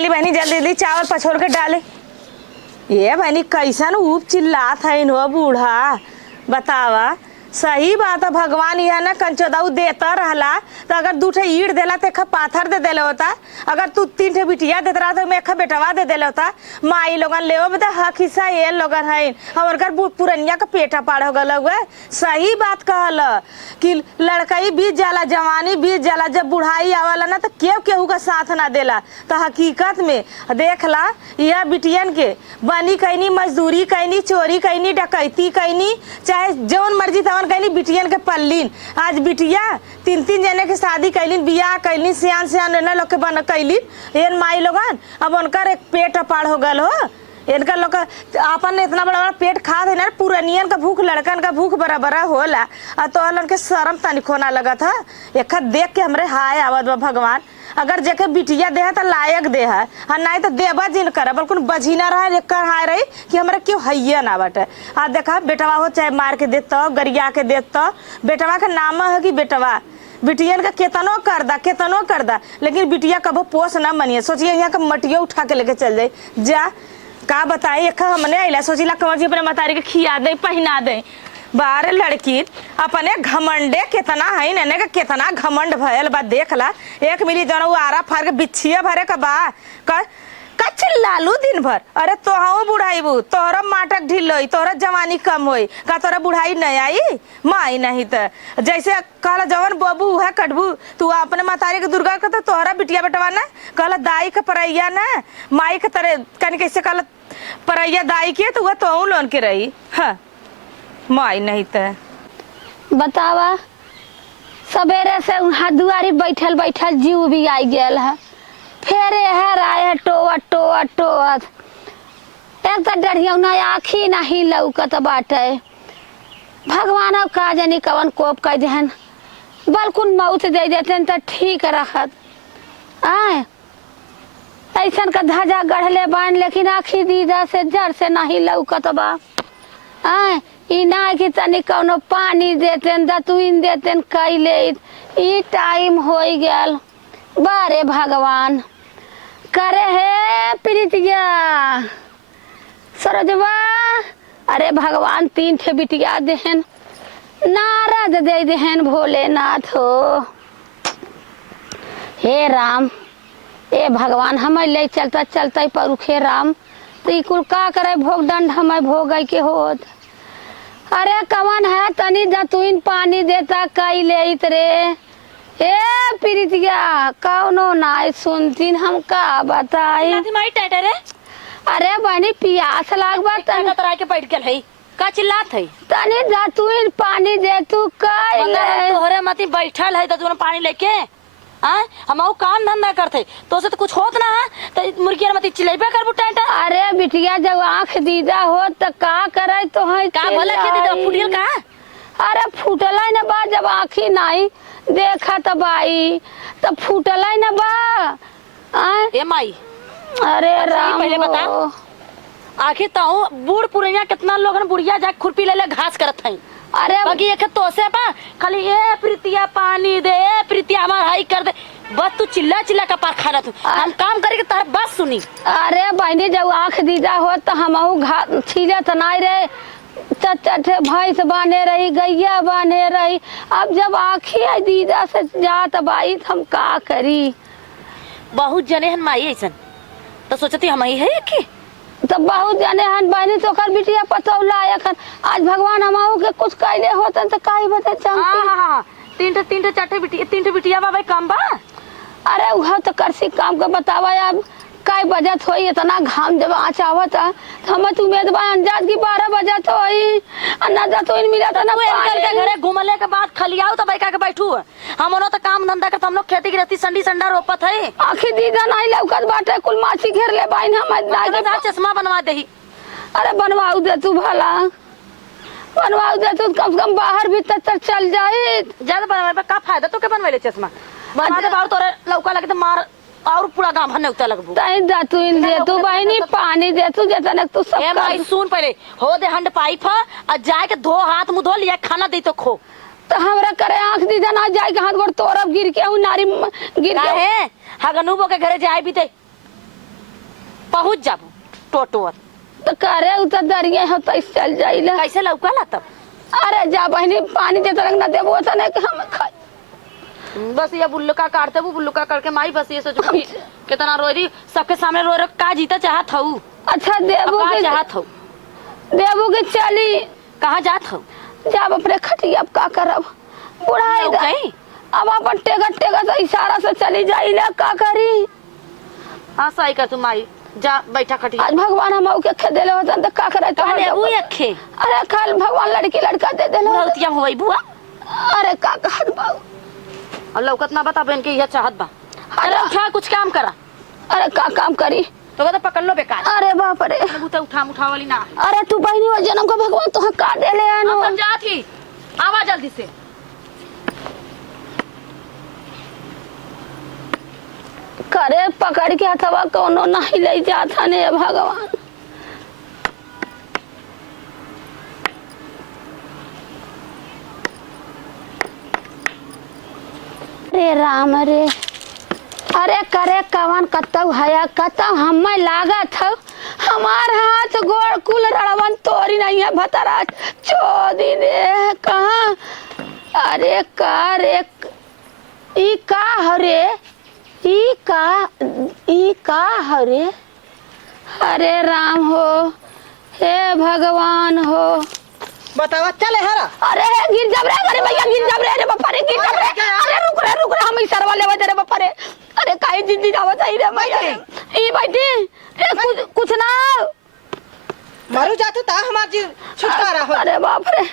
चली बहनी जल्दी जल्दी चावल पछोड़ के डाले। ये बहनी कैसन ऊप चिल्लात है नो बूढ़ा, बतावा। सही बात है, भगवान यह ना कंचोदाऊ देता रहला तो अगर 2 ठे ईट देला तो 1 पाथर दे देले होता। अगर तू 3 ठे बिटिया देत रहा तो मैं 1 बेटवा दे देले होता। माई लोगन ले बता हक हिस्सा ये लोगन है और घर पुरनिया का पेटा पाड़ हो गल हुए। सही बात कहल कि लड़कई बीत जाला, जवानी बीत जाला, जब बुढ़ाई आवला ना तो केहू का साथ ना देला। तो हकीकत में देख ला, यह बिटियन के बनी कैनी, मजदूरी कैनी, चोरी कैनी, डकैती कैनी, चाहे जौन मर्जी तवन कैली, बिटियन के पल्लीन। आज बिटिया 3 जने के शादी कैलीन, बियाह कैलीन, सियान सियान लोग के बन कैलीन। ये माई लोगन अब उनकर एक पेट अपाड़ हो गल हो। इनका लोग अपन इतना बड़ा बड़ा पेट खा दे ना, पुरनियन का भूख लड़कन का भूख बराबर होला। तो उनके शर्म तनिको ना लगा था। एक देख के हमरे हाय आवत बा भगवान, अगर जेके बिटिया दे है तो लायक दे है, नहीं तो देबा जिन कर बिल्कुल बजी ना रहा एक हाय रही कि हमारे क्यों हैया ना बटे। आ देखा बेटवा हो चाहे मार के देता, गरिया के देता, बेटवा का नाम है कि बेटवा। बिटियन का केतनो कर दा, लेकिन बिटिया कबो पोस ना मनिए। सोचिए यहाँ का मटिया उठा के लेके चल जाए जा। का बताई एक हमने अला सोचिला कमर जी अपने मतारी के खिया दे, पहना दे। बारे लड़की अपने घमंडे कितना है नने का, कितना घमंड भयल बा। देख ला एक मिली जन आरा फार के बिछिया भरे का बा कच लालू दिन भर। अरे तोहू बुढ़ाई बू, तोहरा माटक ढिल होई, तोहरा जवानी कम होई का, तोहरा बुढ़ाई नहीं आई माई नहीं तो जैसे कहला जवन बबू है कटबू। तू अपने मतारी के दुर्गा का तो तोहरा बिटिया बेटवा ना कहला दाई का परैया ना, माई के तरह कन कैसे कहला परैया दाई के, तो वह तो लोन के रही। हाँ माई नहीं तो बतावा, सवेरे से वहाँ दुआरी बैठल बैठल जीव भी आई गेल है। फिर है राय टोवत टोवत टोवत एक तो डरिया ना आखी नहीं लौकत बाटे। भगवान अब का जानी कवन कोप कर देहन, बल्कुन मौत दे देते तो ठीक रहत। आए ऐसन का धजा गढ़ले बान, लेकिन आखी दीदा से जड़ से नहीं लौकत बा। आए इना की तनी कौनो पानी देते दतुइन देते कैले ई टाइम हो गेल। बारे भगवान करे है प्रीतिया सरोजवा। अरे भगवान 3 ठे बिटिया देहन, नारद दे देहन भोलेनाथ हो। हे राम, ए भगवान हमें ले चलता चलता परुखे राम, तो ई कुल का करे भोग दंड हमें भोग के होत। अरे कवन है तनी दतुइन पानी देता कई ले रे। ए प्रीतिया कौनो नाय सुनतीन, हम का बताई। अरे बनी पियास लागबा तरा के बैठ गेल है का चिल्लात है। तनी दतुइन पानी दे तू कई ले। तोहरे मती बैठल है तो तू पानी लेके हां हम काम धंधा करते तो से तो कुछ होत ना, तो मुर्गिया मती चिल्लाइबे कर बुटाटा। अरे बिटिया जब आंख दीदा हो तो का करे तो है का बोला के दीदा फुटिल का। अरे फूटला न बा, जब आँखी नहीं देखा तो बाई तो फूटला न बा। ए माई अरे राम पहले बता, आखिर ताऊ बूढ़ पुरैया कितना लोगन बुढ़िया जा खुरपी ले ले घास करत है। अरे बाकी एक तो से बा खाली ए प्रीतिया पानी दे, ए प्रीतिया हमार हाई कर दे, बस तू चिल्ला चिल्ला का पार खा रहा तू। हम काम करे के तार बात सुनी। अरे बहनी जब आँख दीदा हो तो हम घास छीले तो नहीं रे, चटे भैंस बाने रही, गैया बाने रही। अब जब आँखी दीदा से जात बाई तो हम का करी। बहुत जने हन माई ऐसन तो सोचती हम ही है कि तो बहुत जने हन बहनी तो कर बिटिया पतौला आयखन। आज भगवान हमाऊ के कुछ कैले होतन तो काई बता चंकी। हां 3 ठे बिटिया बा भाई काम बा। अरे वह तो करसी काम का बतावा अब काय बजत होई, इतना घाम जब आँच आवत है तो हम उम्मीद बा अंदाज की 12 बजत होई। अंदाजा तो इन मिला था ना के घरे घुमले के बाद खलियाओ तो बैठा के बैठू हम तो काम धंधा करत, हम लोग खेती गृहस्थी संडी संडा रोपत है। आखिर दीदा नहीं लौकत बाटे, कुल माछी घेर ले बाइन हम दादा चश्मा बनवा देही। अरे बनवाऊ दे तू भला, बनवाऊ दे तू, कम से कम बाहर भीतर चल जाए। ज्यादा बनवाए का फायदा, तो के बनवाले चश्मा बनवा दे बाहर तोरे लौका लगे तो मार और पूरा गांव भरने उतर लगबू। तई दा तू इन दे तू बहनी पानी दे तू जतने तू सब ए माई सुन पहले हो दे हंड पाइप और जाए के धो हाथ मुंह धो लिया खाना दे तो खो। तो हमरा करे आंख दीदा ना जाए के हाथ गोड़ तोरब गिर के नारी गिर के है हगनुबो के घरे जाए भी ते पहुंच जाबू टोटो। तो करे उ तो दरिया हो तो चल जाइला। कैसे लौकाला तब? अरे जा बहनी पानी दे तरंग ना देबो तो नहीं कि हम खाई। बस ये बुल्लुका काटते वो बुल्लुका करके माई बस ये सोचो कि कितना रो रही सबके सामने रो का जीता चाहत हूँ। अच्छा देबो के चाहत हूँ देबो के चली कहाँ जात हूँ जब अपने खटी अब का करब बुढ़ाई गई अब अपन टेगा टेगा से इशारा से चली जाइला का करी। हाँ सही कर तू माई जा बैठा खटी। आज भगवान हम के खे देले होतन त का करे तो लेबू अखे। अरे कल भगवान लड़की लड़का दे देले बहुतिया होई बुआ। अरे का कहत बाऊ और लौकत ना बता बहन के यह चाहत बा। अरे उठा कुछ काम करा। अरे का काम करी तो पकड़ लो बेकार। अरे बाप रे उठा वाली ना। अरे तू बहनी हो जन्म को भगवान तो का देले आनो हम जा थी आवा जल्दी से। करे पकड़ के हथवा कोनो नहीं ले जाता ने भगवान। रे राम रे अरे करे कवन कतौ हया कतौ हमें लागत हौ हमार हाथ गोड़ कुल रड़वन तोरी नहीं है भतरा चोदी रे कहाँ। अरे का रे ई का हरे ई का हरे। अरे राम हो हे भगवान हो बतावा चले हरा। अरे गिर जब रे अरे भैया गिर जब रे बापा रे गिर जब रे अरे रुक रे हम इशारा लेवा दे रे बापा रे। अरे काई जिंदगी आवत आई रे भैया ई बैठी ए कुछ ना मारू जातू ता हमार जी छुटकारा हो। अरे बाप रे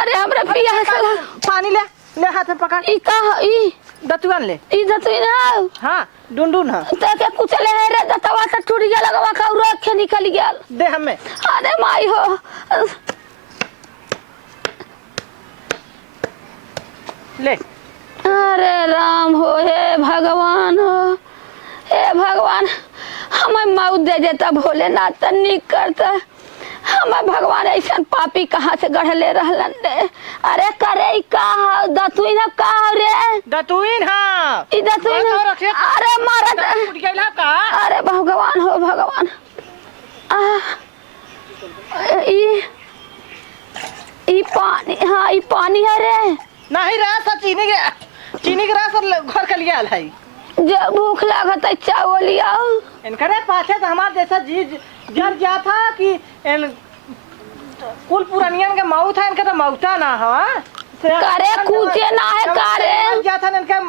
अरे हमरा पिया है साला पानी ले हाथ में पकड़। ई का ई दतुआन ले ई दतुइन ना हाँ डुंडुन है ते के कुछ ले है रे दतवा से टूट गया लगवा का रख के निकल गया दे हमें। अरे माई हो ले। अरे राम हो हे भगवान हो हे भगवान हमें मौत दे देता भोलेनाथ तन्नी करता हमें भगवान ऐसा पापी कहाँ से गढ़ले रहलन रे। अरे करे का दतुइन का रे दतुइन हाँ ई दतुइन अरे मारत अरे भगवान हो भगवान ई पानी हाँ ई पानी है रे नहीं रहा सब चीनी के रस घर के लिया है। जब भूख लागत है चावल लियाओ इनकरे पाछे तो हमार जैसा जी जर गया था कि इन कुल पुरानियन के मौत है इनके तो मौता ना है करे कूचे ना है करे गया था इनके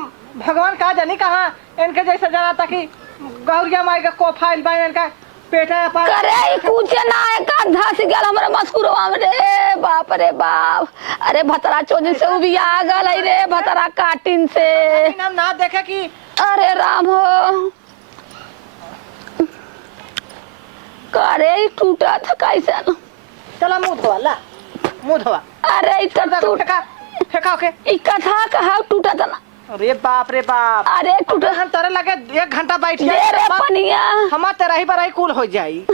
भगवान का जानी कहाँ इनके जैसा जाना था कि गौरिया माई का कोफाइल बा इनका पेटा पर करे कूचे ना है का धस गया हमरा मस्कुरवा में रे बाप रे बाप। अरे भतरा चोदी से भी आ गल रे भतरा काटिन से हम ना देखे कि अरे राम हो करे टूटा था कैसे न चला मुंह धोवा ला मुंह धोवा। अरे इतना फेंका के ई कथा कहा टूटा था ना। अरे बाप रे बाप अरे टूटा हम तेरे लगे 1 घंटा बैठ दे रे पनिया हम तेरा ही बराई कूल हो जाई।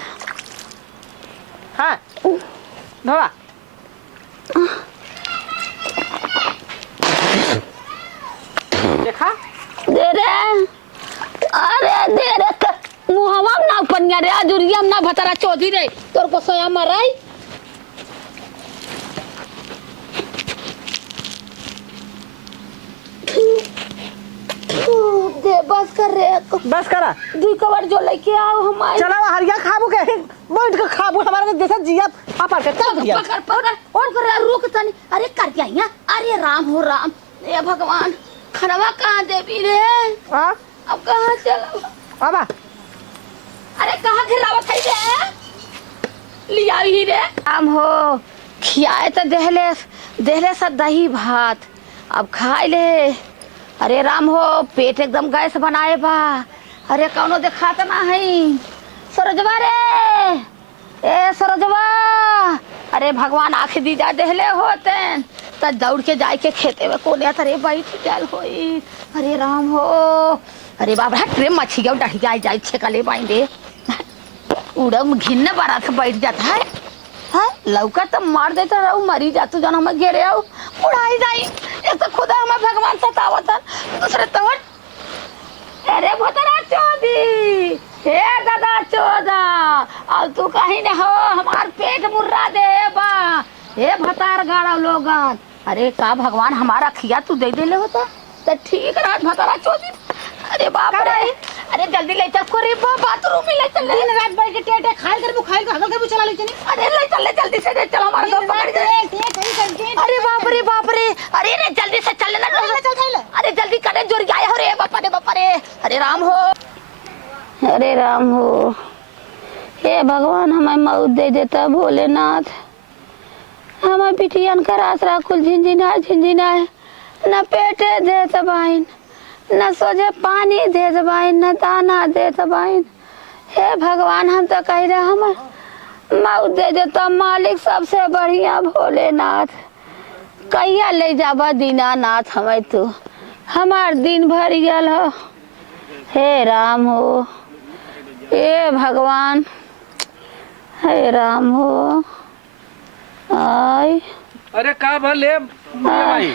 हाँ धोवा देखा दे रे अरे दे रे मुहवा ना पनिया रे आजुरिया ना भतरा चौधरी रे तोर को सोया मराई दे बस कर रे बस करा दुई कवर जो लेके आओ हमारे चला हरिया खाबू के बैठ के खाबू हमारे जैसा जिया पापा के चल दिया पकड़ पकड़ और कर रुक तनी अरे कर क्या यहाँ अरे राम हो राम ये भगवान खड़वा कहाँ देवी रे हां अब कहाँ चला आबा अरे कहाँ खिलावत है रे लिया ही रे राम हो खियाए तो देहले सा दही भात अब खाए ले। अरे राम हो पेट एकदम गैस बनाए बा। अरे कौनो दिखाता ना है सरोजवा रे ए सरोजवा अरे भगवान आँख दी जा देहले होते त दौड़ के जाए के खेते में कोने तरे बैठ गल होई। अरे राम हो अरे बाप रे ट्रेन मछी गया डढ़िया जाए छेकले बाइंदे उड़म घिन्ने बारा था बैठ जाता है हाँ लौका तो मार देता रहू मरी जातू जन हमें घेरे आओ उड़ाई जाई एक तो खुदा हमें भगवान सतावत दूसरे तवर अरे भतरा चोदी हे दादा चोदा अब तू कहीं न हो हमार पेट मुर्रा दे बा हे भतार गाड़ा लोगन। अरे का भगवान हमारा खिया तू दे ले होता तो ठीक रात भतारा चोदी। अरे बाप रे अरे जल्दी ले चल कोरी बाथरूम में ले चल दिन रात बैठ के टेटे खाइल कर बुखाइल का हगल कर चला ले चली। अरे ले चल जल्दी से ले चल हमारा घर पकड़ के। अरे बाप रे अरे रे जल्दी से चल ना अरे जल्दी करे जोर गया हो रे बापा रे अरे राम हो हे भगवान हमें मौत दे देता भोलेनाथ। हमें बिटियन का आसरा कुल झिंझिना न पेटे दे तबाइन न सोझे पानी दे दबाइन न दाना दे दबाइन। हे भगवान हम तो कह रहे हमें मौत दे देता मालिक सबसे बढ़िया भोलेनाथ। कहिया ले जाबा दीनानाथ हमें तू हमार दिन भर गल हो। हे राम हो हे भगवान हे राम हो आय। अरे का भले भाई?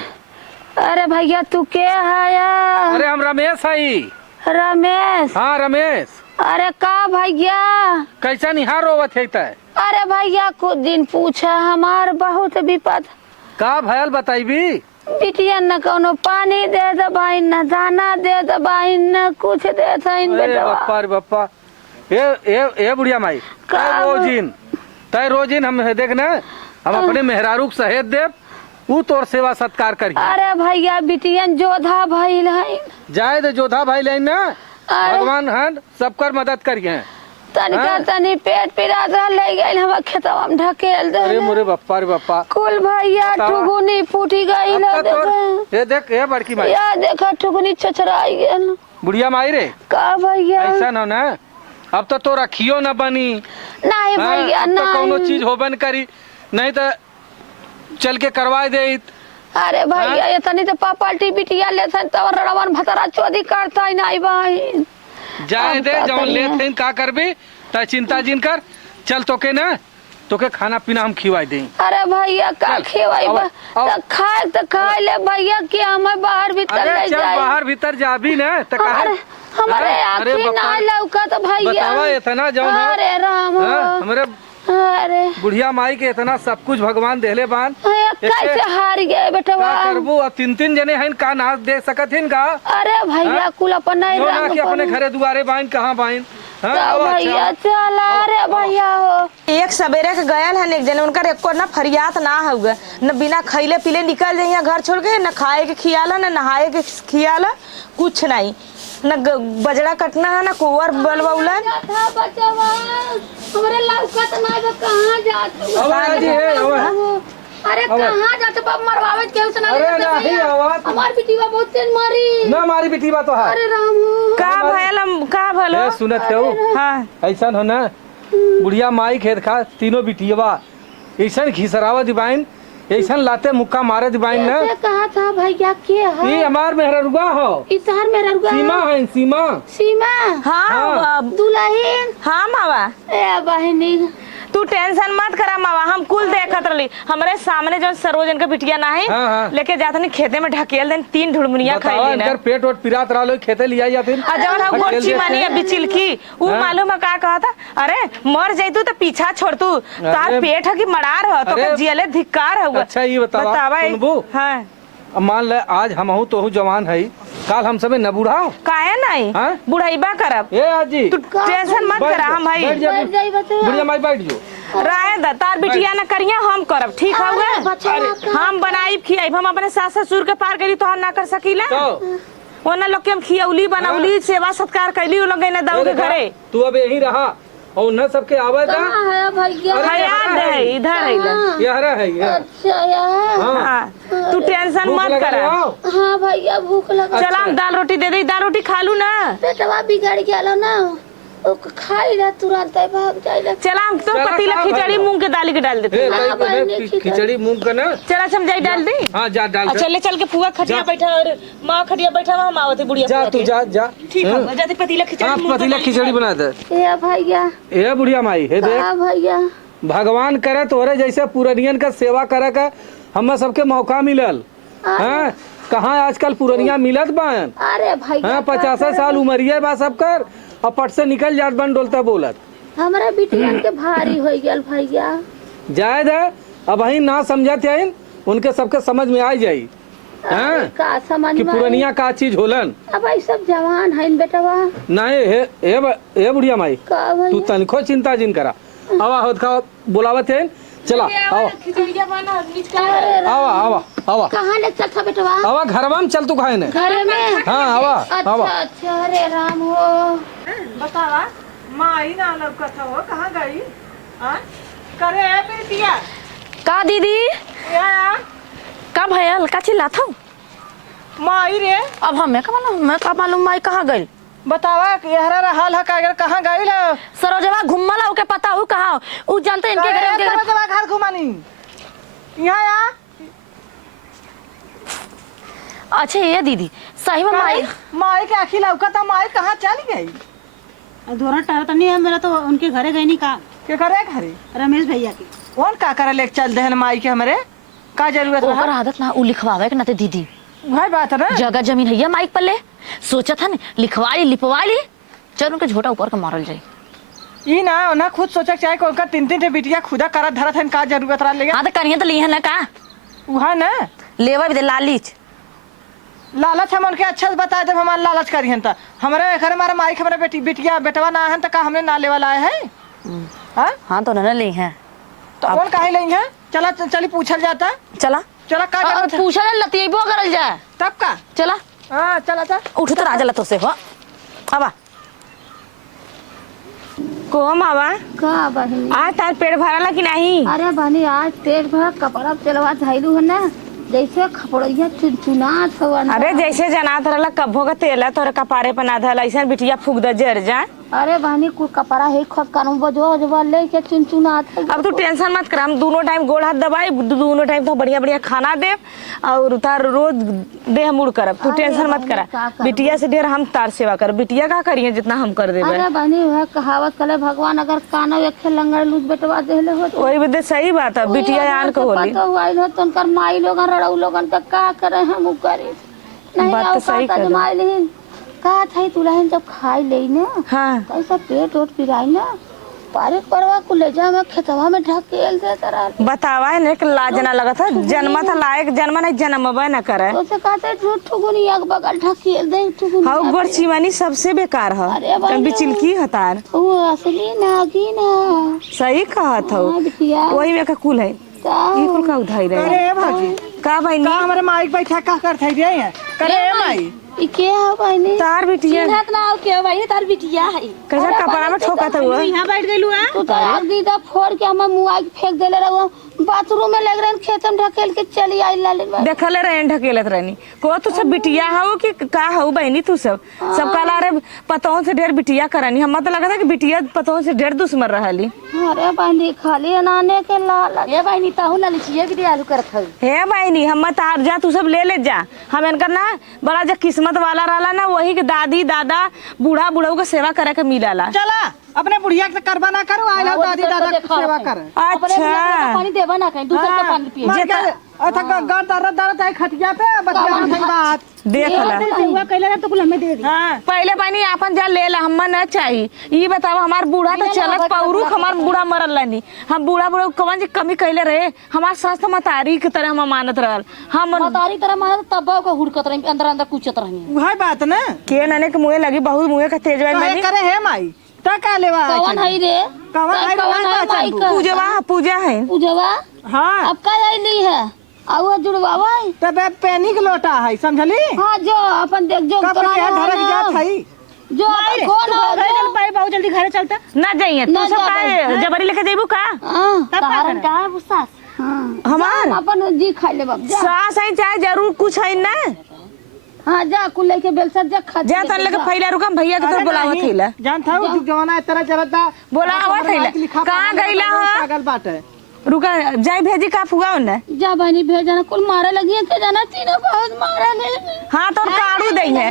अरे भैया तू के है? अरे हम रमेश हई। रमेश? हाँ रमेश। अरे का भैया कैसा निहार रोवत है? अरे भैया कुछ दिन पूछा हमार बहुत विपद का भयल बताइबी? बिटिया न कोनो पानी दे दबाई न दाना दे दबाई न कुछ दे अरे बप्पा रे बप्पा ए बुढ़िया माई तय रोजिन हम देख न हम अपने मेहरारू के सहेत देव ऊ तोर सेवा सत्कार करी। अरे भैया बिटियन जोधा भइल है जाए दे जोधा भाई लेन ना भगवान हन सबकर मदद करिए। तनिका तनी पेट पिरा ले गइल हम खेतवा में ढकेल दे। अरे मोरे बप्पा रे बप्पा कुल भैया ठुगुनी फूटी गइल ये देख ये बड़की माई या देखा ठुगुनी छछराई गेल। बुढ़िया माई रे का भैया ऐसा न ना अब तो तोरा खियो न बनी नहीं भैया तो कोनो नहीं चीज होबन करी नहीं तो चल के करवा दे। अरे भैया ये तनी तो पापाल्टी बिटिया लेथन तो रड़वन भतरा चोदी करता ही नहीं भाई। जाए दे जौन लेथन का करबी त चिंता जिन कर चल तोके ना तोके खाना पीना हम खिवाई दें। अरे भैया का खिवाई तो खाए ले भैया कि हमें बाहर भीतर ले चल जाए। बाहर भीतर जाबी ना त अरे हमारे आँखी ना लौका तो भैया बतावा इतना जौन अरे राम हमरे अरे बुढ़िया माई के इतना सब कुछ भगवान देले बान कैसे हार गए बेटा का करबू अब तीन जने हैं का नाच दे सकत हैं का? अरे भैया कुल अपन नहीं जो ना कि अपने घरे दुआरे बाइन कहाँ बाइन भैया चला रे भैया हो एक सवेरे के गयल है एक जने उनका एको ना फरियाद ना हुआ न बिना खैले पीले निकल जाइए घर छोड़ के न खाए के खियाला न नहाए के खियाला कुछ नहीं न बजड़ा कटना है न कुंवर बलबौला हमारे लौका तो ना कहाँ जात अरे कहाँ जाते बाप मरवावे के सुना हमार बिटिया बहुत तेज मारी ना मारी बिटिया तो है। अरे राम का भलो सुनत हो हाँ ऐसा हो ना बुढ़िया माई खेत खा तीनों बिटिया ऐसा घिसरावा दिबाइन ऐसा लाते मुक्का मारे दिबाइन ना कहा था भैया के है ये हमार मेहरुआ हो इतार मेहरुआ सीमा है सीमा हाँ दुल्हन हाँ मावा ए बहनी तू टेंशन मत करा मावा हम कुल देखत रही हमारे सामने जो सरोजन के बिटिया ना है हाँ। लेके जाते नहीं खेते में ढकेल देन 3 ढुड़मुनिया खाई ना पेट वोट पिरात रहा लो खेते लिया या फिर जवन हम गोरची मानी है बिचिल की वो मालूम है का कहा था अरे मर जैतू तो पीछा छोड़ तू तार पेट है कि मड़ार हो तो जियले धिक्कार है। अच्छा ये बतावा हाँ अब मान ले आज हम हूँ तो जवान है काल हम सबे न बूढ़ा काहे नहीं बुढ़ाईबा करब ए आजी तू टेंशन मत करा हम भाई बुढ़िया माई बैठ जो राय द तार बिटिया न करिया हम करब ठीक होगा हम बनाई खियाई हम अपने सास ससुर के पार करी तो हम ना कर सकीला ओना लोग के हम खियौली बनौली सेवा सत्कार कैली उ लोग ने दाऊ के घरे तू अब यहीं रहा और न सबके आवे दा भैया है इधर है यहरा है ये अच्छा यार हां तू टेंशन मत कर हाँ भैया भूख लगा चल हम दाल रोटी दे दे दाल रोटी खा लू ना बेटवा बिगड़ गया ना खाई रहा तुरंत भाग जाएगा। चला हम तो पतीला खिचड़ी मूंग के दाल के डाल देते खिचड़ी मूंग का ना चला समझाई डाल दी हाँ जा डाल चले चल के पुआ खटिया बैठा और माँ खटिया बैठा हम आवते बुढ़िया जा तू जा जा ठीक है जाते पतीला खिचड़ी पतीला खिचड़ी बना दे ये भैया ये बुढ़िया माई हे देख भैया भगवान करे तोरे जैसे पुरनियन का सेवा करे का हमें सबके मौका मिलल हाँ कहाँ आजकल पुरनिया मिलत बान अरे भैया 50 साल उमरिए बा सब कर और पट से निकल जात बन डोलता बोलत हमारे बिटिया के भारी हो गया भैया। जायद है अब वही ना समझते हैं उनके सबके समझ में आ जाई हैं का समझ कि में पुरनिया का चीज होलन। अब आई सब जवान है बेटवा नहीं हे बुढ़िया माई का तू भैया। तनिको चिंता जिन करा आवा होत का बुलावत है चला आवा खिचड़िया बना अरे आवा आवा आवा कहाँ ले चल था बेटवा? आवा घरवा में चल तू खाए ने घर में। हाँ आवा अच्छा आवा अच्छा अरे राम हो। बतावा माई ना लौकत हो कहाँ गई हाँ करे है प्रीतिया का दीदी या का भयल का चिल्लात हूँ? माई रे अब हमें का मालूम माई कहाँ गई? बतावा यहरा हाल है का कहाँ गई है सरोजवा घुमला ओके पता हूँ कहाँ उ जानते इनके घर घर घुमानी यहाँ अच्छा ये दीदी सही में माई माई के आखिर लौकत माई कहाँ चली गई धोरा टहरा नहीं है मेरा तो उनके घरे गई नहीं का के करे घरे रमेश भैया की। कौन का करे लेके चल दे माई के हमरे का जरूरत ओकर रहा आदत ना उ लिखवावे के ना ते दीदी वही बात है ना जगह जमीन है माइक पर ले सोचा था न लिखवा ली चल उनके झोटा ऊपर के मारल जाए। ई ना खुद सोचा चाहे को उनका तीन तीन बिटिया खुदा करत धरत है का जरूरत रहा लेगा हाँ तो करिए तो लिए ना का वहाँ ना लेवा भी दे लालीच लालच हम उनके अच्छा से बता दे हमारे लालच करिए तो हमारे घर हमारे माई हमारे बेटी बिटिया बेटवा ना है तो का हमने ना लेवा लाए हैं हाँ हाँ तो ना ले हैं तो कौन काहे लेंगे चला चली पूछल जाता चला चला का जरूरत है? पूछा लतीबो करल जाए तब का चला हाँ चला था उठ तो राजा तो से हो अब को मावा का बहनी? आज तार पेट भरला कि नहीं अरे बहनी आज पेट भर कपड़ा चलवा धैलू है ना जैसे खपड़िया चुनचुनात हो। अरे जैसे जनात रहला कब्बो का तेला तोरे कपारे पर ना धला ऐसा बिटिया फूक दे जर जा अरे बहनी कुल कपड़ा है खत कानून बजवा जवा लेके चुनचुनात है। अब तू टेंशन मत कर हम दोनों टाइम गोड़ हाथ दबाई दोनों टाइम तो बढ़िया बढ़िया खाना दे और तार रोज देह मुड़ करब तू टेंशन मत करा बिटिया से ढेर हम तार सेवा कर बिटिया का करिए जितना हम कर देबे। अरे बहनी वह कहावत कले भगवान अगर कानो एक लंगर लूट बेटवा देले हो तो वही बदे सही बात है बिटिया आन को होली तो हुआ हो तो उनकर माई लोगन रड़ऊ लोगन का का करे हम करे नहीं बात तो आओ सही का कर जमाई लेकिन का थाई तुलाहन जब खाई ले ना हाँ तो ऐसा पेट ओट पिराई ना पारे परवा को ले जा मैं खेतवा में ढकेल दे तरा बतावा है ने लाज ना लगा था जन्म था लायक जन्म नहीं जन्मबे ना करे तो से कहते झूठ ठुगुनी एक बगल ढकेल दे ठुगुनी हाउ गोर चिमानी सबसे बेकार अरे है बाबा। कभी चिलकी हतार वो असली नागी ना सही कहत हो हाँ बिटिया वही में का कुल है का ई कुल का उधाई रहे अरे भाजी का भाई का हमारे माइक बैठा का कर थे रे हैं करे माई ई के है बहनी तार बिटिया चिन्हत ना हो के भाई तार बिटिया है कैसा कपड़ा में ठोका था वो यहाँ बैठ गई है तू तो आग दीदा फोड़ के हम मुआग फेंक देले रहो बाथरूम में लग रहे खेत में ढकेल के चली आई लाले देखले रहे ढकेलत रहनी को तू सब बिटिया हो कि का हो बहनी तू सब काला रे पतों से ढेर बिटिया करनी हम तो लगा था कि बिटिया पतों से ढेर दुश्मन रहली। अरे बहनी खाली अनाने के लाल ये बहनी ताहू ना लीजिए भी आलू करत है हे बहनी हम तार जा तू सब ले जा हम इनकर ना बड़ा जो किस्मत वाला रहला ना वही के दादी दादा बूढ़ा बुढ़ऊ के सेवा करे के मिलला। चला अपने बुढ़िया के करबा ना करो आइला वो दादी दूसरा दादा को की सेवा देखा कर अच्छा पानी देबा ना कहीं दूसरा का पानी पिए मर गए अथा गाड़ दर्द दर्द है खटिया पे बच्चा उठई बात देखला हुआ कैला तो कुल हमें दे दी। हां पहले बहनी आपन जा ले ला हम ना चाहिए ई बताओ हमार बूढ़ा तो चलत पौरू हमार बूढ़ा मरल नहीं हम बूढ़ा बूढ़ा कवन जी कमी कैले रहे हमार सास तो मतारी की तरह हम मानत रहल हम मतारी तरह मारे तब को हुड़कत रही अंदर अंदर कुचत रही वही बात ना के नने के मुंह लगी बहुत मुंह का तेज काहे बहनी करे है माई ता का लेवा कौन है रे कवन है कौन है माई का पूजा है पूजवा हां अब का आईली है आवा जुड़वावा तब पेनी के लोटा है समझली हां जो अपन देख जो कब के धरक जात है जो अपन कौन हो भाई बहुत जल्दी घर चलता। ना जाइए तू ना सब जा काहे जबरी लेके जेबू का हां कारण का है सास हमार अपन जी खा ले बाप जा सास है चाहे जरूर कुछ है ना हां जा कुल लेके बेलसर जा खा जा तन लेके फैला रुकम भैया के तो बुलावत थैला जान था तू जवाना तरह चलता बुलावत थैला कहां गइला हो पागल बात है रुका जाई भेजी का फुगाओ ना जा बहनी भेज जाना कुल मारे लगी है के जाना तीनों बहुत मारे ले हां तो काड़ू दई है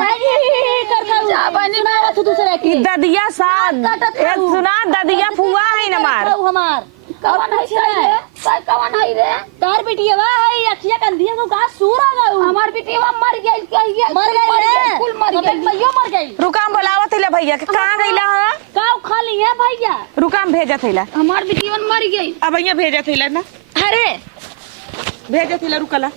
जा बहनी मारा तू दूसरे ई ददिया सा ए सुना ददिया फुआ है ना मार हमार कौन है काय कवन है रे? तार बेटिया वा है अखिया कंधिया को का सूर आ गयो। हमार बेटीवा मर गइल कहिए। मर गई कुल मर गइल। मैयो मर गई। रुकाम बोलावा थैला भैया के कहाँ गईला है? का खा ली है भैया? रुकाम भेजा थैला। हमार बेटीवा मर गई। अब भैया भेजा थैला ना। अरे भेजा थैला रुकला।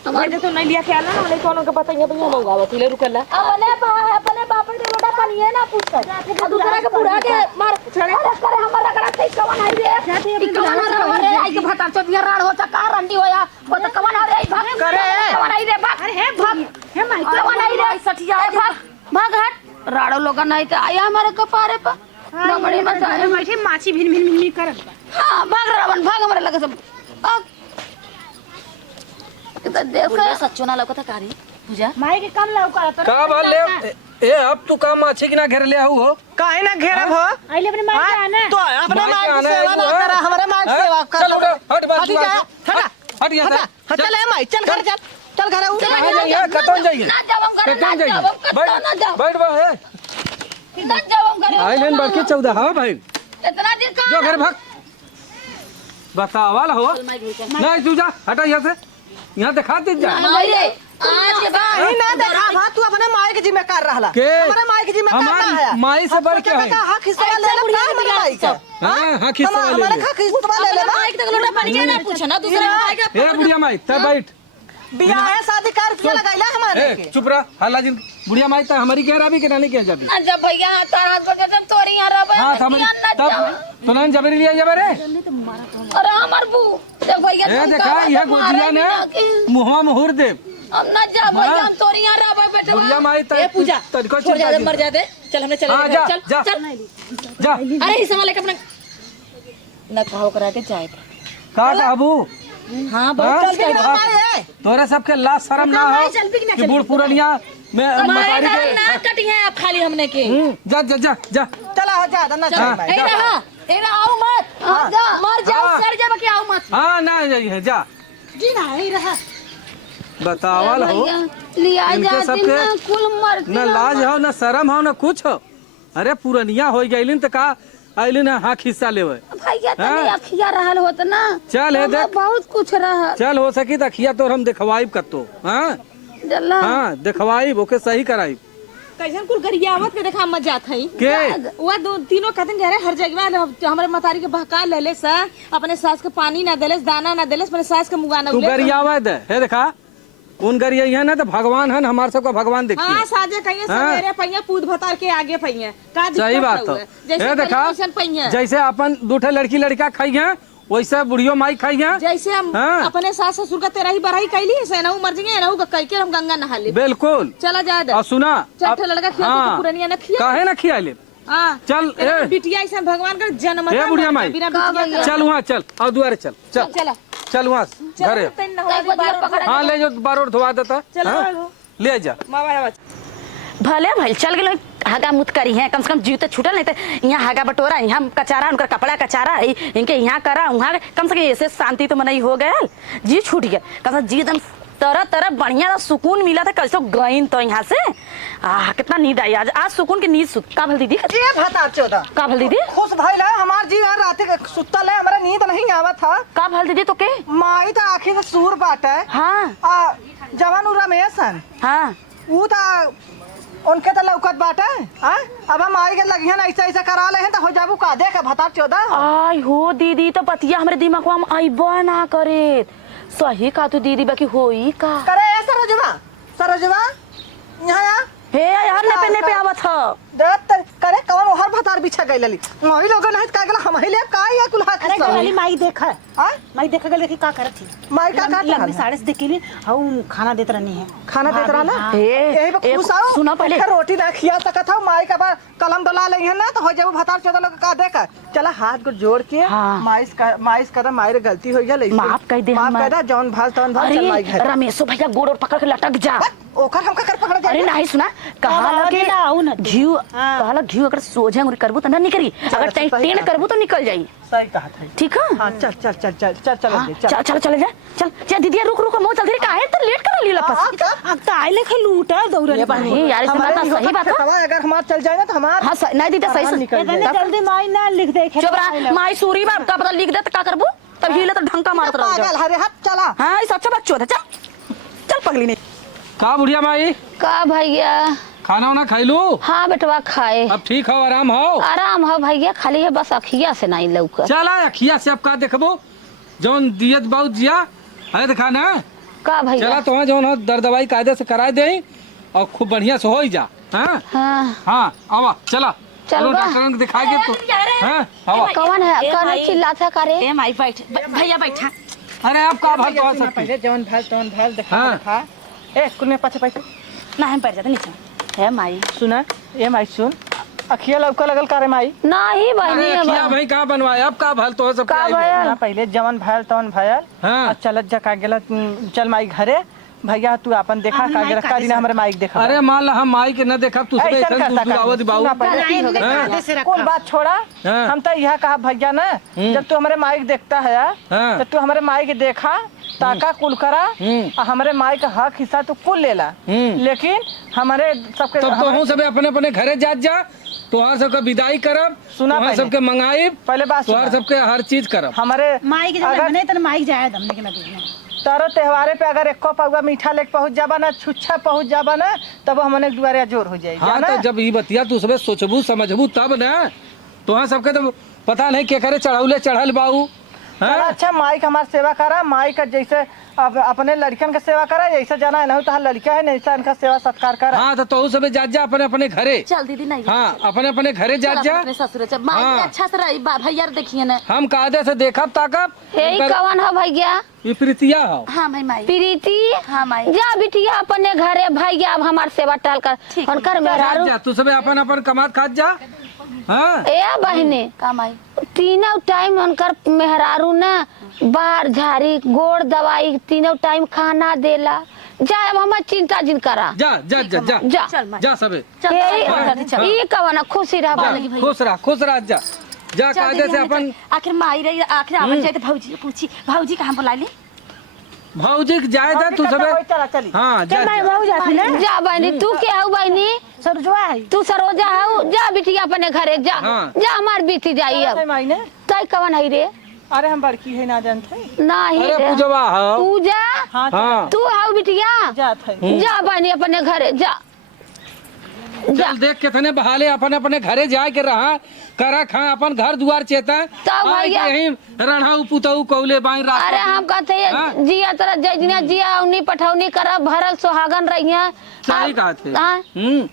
भेजा तो नहीं लिया ख्याल ना नहीं कोनो के पता भैया मंगावा थैला रुकला। अपने बाप रे रोटा पानी ना पूछ कर। दूसरा के बुढ़ा के मार अरे करे हमर रगड़ा से कवन है रे? कवन रे? आई के भटा चोदिया राड़ हो का रंडी होया। वो तो कवन है रे? भाग करे। कवन है रे? भाग। अरे हे भाग। हे माई कवन है रे? सठिया भाग। भाग हट। राड़ो लोग नहीं तो आया हमारे कपारे पर। ना बड़ी मत आए बैठे माछी भिन भिन भिन करत बा। हां भाग रावण भाग हमारे लगे सब। तो देखो सच्चो ना लौकता कारी पूजा माई के कम लौका तो का बाल ले ए अब तू का माछी के ना घेर ले आऊ हो काहे ना घेरब हो? आइले अपने माई के आना। तो अपने माई माई के की आना सेवा है ना वो, करा, हमारे माई की हैं? सेवा कर। चल उठो, हट बस, हट जा, बस। हटा हट यहाँ से। हटा चल ए माई चल घर चल। चल घर आऊ। कहाँ जाइए? कतौन जाइए? ना जावम करे कतौन ना जाइए? जावम कतो ना जाओ बैठ बा है। ना जावम करे आई लेन बड़की 14 हाँ भाई। इतना दिन का जो घर भाग। बतावाल हो। नहीं तू जा हटा यहाँ से। यहाँ दिखा दे जा। माई रे आज के बाद नहीं ना देखा भा तू अपने माई के जिम्मेदार रहला। के? हमारे माई के जिम्मेदार ना है। हमारी माई से बढ़ के है। हक हिस्सा ले ले हमारे माई का। हाँ हाँ खिस्सा ले हमारे ले। हक हिस्सा ले ले। माई के लोटा पानी के ना पूछ ना दूसरे भाई के ए बुढ़िया माई तब बैठ। बियाह है शादी कार किया लगाइला हमारे ए के। चुप रहा हल्ला जिन बुढ़िया माई तक हमारी कह रहा भी कि नहीं कह जाबी। ना जब भैया तारा को जब तोरी यहां रहबे हाँ हमारी तब तो नहीं जबरी लिया जबे रे। अरे हमर बू जब भैया ए देखा यह गोजिया ने मुहवा मुहूर दे। हम ना जा भैया हम तोरी यहां रहबे बेटा बुढ़िया माई तक ए पूजा तनिको छोड़ जा चिंता मर जा दे चल हमने हाँ चले जा चल जा चल जा अरे हिस्सा वाले के अपना ना खाओ करा के जाए का कहबू। हां हाँ? बहुत चल हमारे तोरे सबके लाश शर्म ना हो कि बूढ़ पुरनिया में मतारी के ना कटी है आप खाली हमने के जा जा जा जा चला हो जा ना जा ए रहा आओ मत जा मर जाओ हाँ। सड़ जाए कि आओ मत हाँ ना जाइए जा जी ना ही रहा। बतावल हो लिया इनके जा सबके दिन कुल मर न लाज हो न शर्म हो न कुछ हो। अरे पुरनिया हो गईलिन तो का आइलिन हाँ हिस्सा लेवे। भैया तनी हाँ? अखिया रहल होत ना चल हे हमें देख बहुत कुछ रहा चल हो सकी तो अखिया तो हम दिखवाइब कतो। हाँ जल्ला हाँ दिखवाइब ओके सही कराइब। कैसन कुल गरियावत के देखा मत जात हई। के वो दो तीनों कहते घरे हर जगह हमारे मतारी के बहका लेले सा अपने सास के पानी ना देले दाना ना देले अपने सास के मुगा ना तू उले। गरियावा दे हे देखा उन गरिया है ना तो भगवान है हमारे सबका भगवान देखिए। हाँ साजे कहिए हाँ। सवेरे पहिया पूद भतार के आगे पहिया का दिक्कत सही बात हउए? है जैसे हे देखा वैसन पहिया जैसे अपन दूठे लड़की लड़का खाई हैं वैसे बुढ़ियो माई खाई हैं। जैसे हम हाँ। अपने सास ससुर का तेरा ही बड़ाई कैली से नहु मर जाएंगे नहु कह के हम गंगा नहा ले बिल्कुल चला जा दे और सुना चट्ठा लड़का खिया हाँ। के पुरनिया न खिया काहे ना खिया ले हां चल ए बिटिया ऐसा भगवान का जन्म ए बुढ़िया माई बिना बिटिया के चल वहाँ चल और दुआरे चल चल चला चल वहाँ घरे तन नहवा बार पकड़ा हाँ ले जो बारोर धोवा देता चल हाँ? ले जा मावा भले भले चल गेलो हागा मुत करी है कम से कम जीव तो छूटल नहीं तो यहाँ हागा बटोरा यहाँ कचारा उनका कपड़ा कचारा है इनके यहाँ करा वहाँ कम से कम ऐसे शांति तो मनाई हो गया जी छूट गया कम से जी एकदम तरह तरह बढ़िया सुकून मिला था कल तो गईन तो यहाँ से कितना नींद आई आज सुकून की नींद सुत का भल दीदी ये भता चोदा का भल दीदी खुश भइला हमार जी यार रात के सुतल है हमारा नींद नहीं आवत था। का भल दीदी तो के माई तो आखिर से सूर बाटे हाँ आ जवान उ रमेशन हाँ ऊ तो उनके तो लौकत बाटे। हां अब हम आई के लगिहन ऐसा ऐसा करा ले हैं तो हो जाबू का दे के भता चोदा। आई हो दीदी तो पतिया हमारे दिमाग में आईबा ना करे सही का तू दीदी बाकी होई का करे सरोजवा सरोजवा यहाँ आ हे यार ने पे आवत ह दत करे कौन हर भतार बिछा गइलली मोही लोगन है का गेला हम ही ले का या कुल्हा अरे गली माई देखा हां माई देखा गल देखी का करत थी माई का का लंबी साड़ी से देखी हम खाना देत रहनी है खाना देत रहा ना हे यही पे खुश आओ सुना पहले फिर रोटी ना खिया सकत हो माई का बा कलम डला ले है ना तो हो जाबू भतार चोदा लोग का देख चला हाथ को जोड़ के हाँ। माइस कदम मायरे गलती हो गई माफ कर दे माफ हमार। कर दे जौन भाल तौन भाल चल माई अरे घर रमेशो भैया गोड़ और पकड़ के लटक जा ओकर हमका कर पकड़ अरे जाए नहीं सुना कहा लगे ना आऊ ना घी कहा घी अगर सोझा उंगली करबू तो ना निकली अगर सही टेन कहा। करबू तो निकल जाई सही कहा था ठीक है हां चल चल चल चल चल चल हाँ, चल चल चल चल जा चल जा दीदी रुक रुक मोह जल्दी काहे तो लेट कर ली लपस अब तो आए लेखे लूटा दौड़ल नहीं यार इसमें बात सही बात है अगर हमार चल जाए ना तो हमार हां नहीं दीदी सही से निकल इतने जल्दी माई ना लिख दे चुप रहा माई सूरी बाप का पता लिख दे तो का करबू तब हिले तो ढंका मारत रह पागल हरे हट चला। हाँ इस अच्छा बच्चों था चल चल पगली नहीं का बुढ़िया माई का भैया? खाना वाना खाई लू? हाँ बेटवा खाए। अब ठीक हो, आराम हो? आराम हो भैया, खाली है बस अखिया से नहीं लौकर। चला अखिया से अब का देखबो जौन दियत बहुत जिया है देखा ना। का भैया? चला तो जौन हो दर्द दवाई कायदे से कराए दे और खूब बढ़िया से हो ही जा। हाँ हाँ हाँ आवा चला चलो बा। डॉक्टर को दिखाई के तो। हाँ आवा। कौन है? कौन चिल्लाता करे? ए माई बैठ भैया बैठा अरे अब का भल तो सकती। पहले जवन भाल तवन भाल देखा हाँ। देखा। ए कुल में पाछे पाछे ना हम बैठ जाते नीचे है माई सुना। ए माई सुन, अखिया लौका लगल करे माई। नहीं बहनी अरे है अखिया भाई कहाँ बनवाए अब का भल तो सब का आई भयल? ना पहले जवन भाल तवन भायल। हाँ। और चलत जा का गेला चल माई घरे। भैया तू अपन देखा का गेला का दिन हमरे माइक देखा। अरे मान ला हम माई के न देखब तू सबे ऐसा ऐसा करता तू आवत बाऊ। सुना पहले। हाँ। कुल बात छोड़ा। हाँ। हम तो यह कहा भैया ना जब तू हमारे माइक देखता है हाँ। तो तू हमारे माइक देखा ताका कुल करा और हमारे माइक का हक हिस्सा तू कुल लेला। लेकिन हमारे सबके तब तो हम सबे अपने अपने घरे जात जा तोहार सबके विदाई करब सुना तोहार पहले। सबके मंगाइब पहले बात तोहार सुना। सबके हर चीज करब। हमारे माई के जब अगर नहीं तो माई जाए दम लेकिन अभी तारो त्योहारे पे अगर एको पौवा मीठा लेके पहुंच जाबा ना छुच्छा पहुंच जाबा ना तब हमने दुआरे जोर हो जाए। हाँ तो जब ये बतिया तू सबे सोचबू समझबू तब ना तोहार सबके तो पता नहीं के करे चढ़ौले चढ़ल बाऊ। चला अच्छा माइक हमार सेवा करा। माइक जैसे अब अपने लड़कियन के सेवा करा जैसे जाना है नहीं तो लड़किया है नहीं इनका सेवा सत्कार करा। हाँ तो तू सबे जात जा अपने अपने घरे। चल दीदी नहीं हाँ अपने अपने घरे जात जा। अपने ससुर जब माई हाँ। अच्छा से रही भैया देखिए ना हम कायदे से देखब ताकब यही कौन है भैया? ये प्रीतिया हो। हाँ भाई माई प्रीति। हाँ माई जा बिटिया अपने घरे भैया अब हमार सेवा टाल कर उनकर मेहरारू। जा तू सबे अपन अपन कमात खात जा। हाँ ए बहने का माई तीनों टाइम उनकर मेहरारू ना बाहर झाड़ी गोड़ दवाई तीनों टाइम खाना देला। जा अब हमार चिंता जिन करा। जा जा जा जा जा चल माई जा सबे। चल ये कवन खुशी रह खुश रह जा जा कायदे से अपन। आखिर माई रही आखिर आवन जाए तो भौजी पूछी भौजी कहाँ बुला ली भौजी के जाए जा तू सबे। चला चली। हाँ जा जा। बहु जाती ना जा बहनी तू क्या हूँ बहनी? सरजुआ है तू सरोजा हूँ। जा बिटिया अपने घरे जा। हाँ। जा हमार बीती जाई अब। माई ने तय कवन है रे? अरे हम बड़की है ना जानते। नहीं अरे रे। पूजवा हो। पूजा हाँ हाँ तू हूँ बिटिया। जात है। जा बहनी अपने घरे जा। चल देख कितने बहाले अपन अपने घरे जाए के रहा करा खा अपन घर दुआर चेता तब भैया। यही रढ़ाऊ पुतऊ कौले बाई रात अरे हम कहते हाँ? हैं जिया तरह जजनिया जिया उन्नी पठौनी करा भरल सुहागन रहिया। सही कहा थे।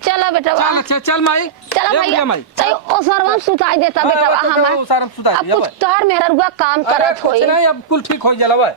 चलो बेटा चल अच्छा चल माई चलो ले भैया माई तय ओ सरवन सुताई देता हाँ, बेटा तो हमार। वो सारा सुताई अब दिया कुछ भाई। तोहर मेहरा रुआ काम अरे करत कुछ होई। नहीं अब कुल ठीक हो जाला भाई।